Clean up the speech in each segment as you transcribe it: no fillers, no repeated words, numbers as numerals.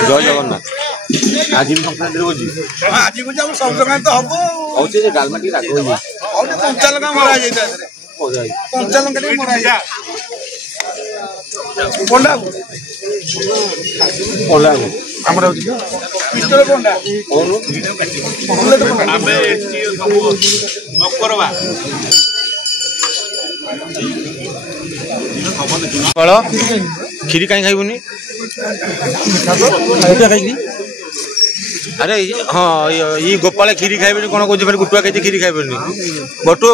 जय जगन्नाथ आज भी संक्रांति होजी आज को हम सब संक्रांति हबो होचे जे डालमा टी राग होई और कंचा लगा मरा जाई ता हो जाई कंचा लगा टी मरा जाई कोंडा ओला हमरा होची पिस्तल कोंडा ओनु बुलेट कोंडा आमे एटी सब मकरवा फल खीरी कहीं खाइबुनी अरे हाँ ये गोपाल खीरी खाइबे कौन कौन फिर गुटुआ कहते खीरी खाइबे बटू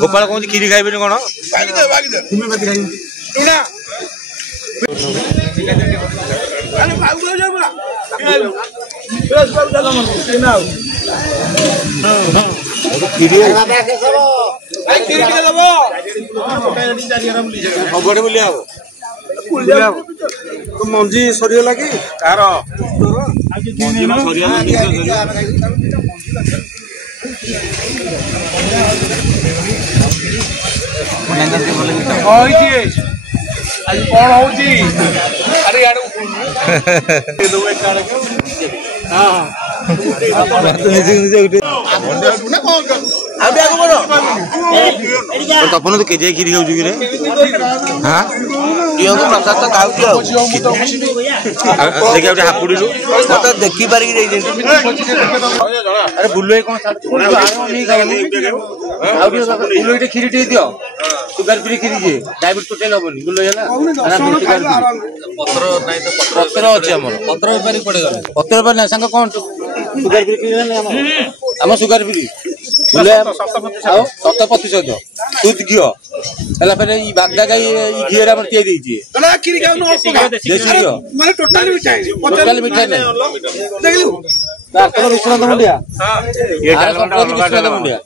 गोपाल कौन खीरी खाइबे कौन भागी दे टुना अरे भागो जा बा बस बस जा मन टुना खीरी आई खीरी के दबो सबड़े बुलिया तो मंजी सरिया लागी कार मंजी ना सरिया आज कौन होची अरे यार ये दो एक काले हां तपन तो केजे खीरी खाऊ रे हां यो तो प्रसाद तो खाऊ देखि आउटे हापुडी लो तो देखि पारि रे अरे बुल्लो कौन नहीं खाइबो आउटे बुल्लो इटे खीरी टे दियो सुगर फ्री खीरी जे डायबिटीज टोटल होबनी बुल्लो हैला पत्र नहीं तो पत्र अछि हमर पत्र पारि पड़े गले पत्र पर ना संग कोन सुगर फ्री खीरी ना हम सुगर फ्री बुले आओ 7% दूध घियो हला परे ई बागदा गाई ई घियो रा मरती देई छी ना खीरी खाऊ न देसी घियो माने टोटल मिठाई देखलु डाक्टर विश्वनाथ मुंडिया हां ये संक्रांति विश्वनाथ मुंडिया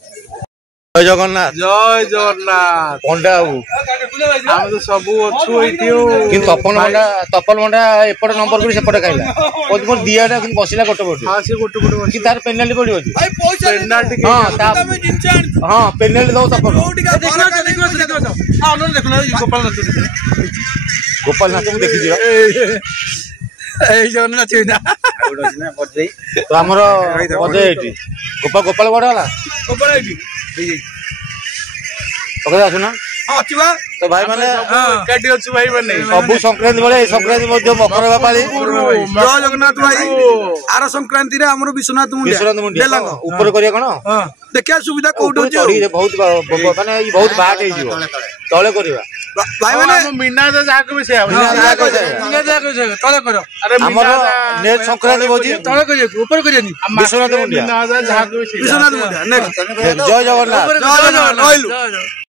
जय जगन्नाथ पंडा बाबू हम तो सब अच्छु होइतियो कि तपन मंडा एपट नंबर कर सेपट खाइला ओद मोर दियाटा कि बसिला गोटे गोटे हां से गोटे गोटे कि तार पेनाल्टी पड़ियो छी भाई पैसा पेनाल्टी हां हां पेनाल्टी दो तपन देखो हां न देखला गोपाल नाच मु देखि दियो ए जन नाच ना तो हमर बजे एटी गोपाल बड़ होला गोपाल एटी ओके आसुना हां छिवा तो भाई माने काटी अछि भाई माने सब संक्रांति बेले संक्रांति मध्य मकर बापाली जय जगन्नाथ भाई आर संक्रांति रे हमरो विश्वनाथ मुंडिया देलांग ऊपर करिया कोन हां देखिया सुविधा कोड होची बहुत माने बहुत बाट हे जीवो तळे करिवा भाई माने मीना जा जाके से मीना जाके से तळे करो अरे हमर नेट संक्रांति होची तळे करिया ऊपर करिया नि विश्वनाथ मुंडिया विश्वनाथ मुंडिया नेक्स्ट जय जगन्नाथ जय जगन्नाथ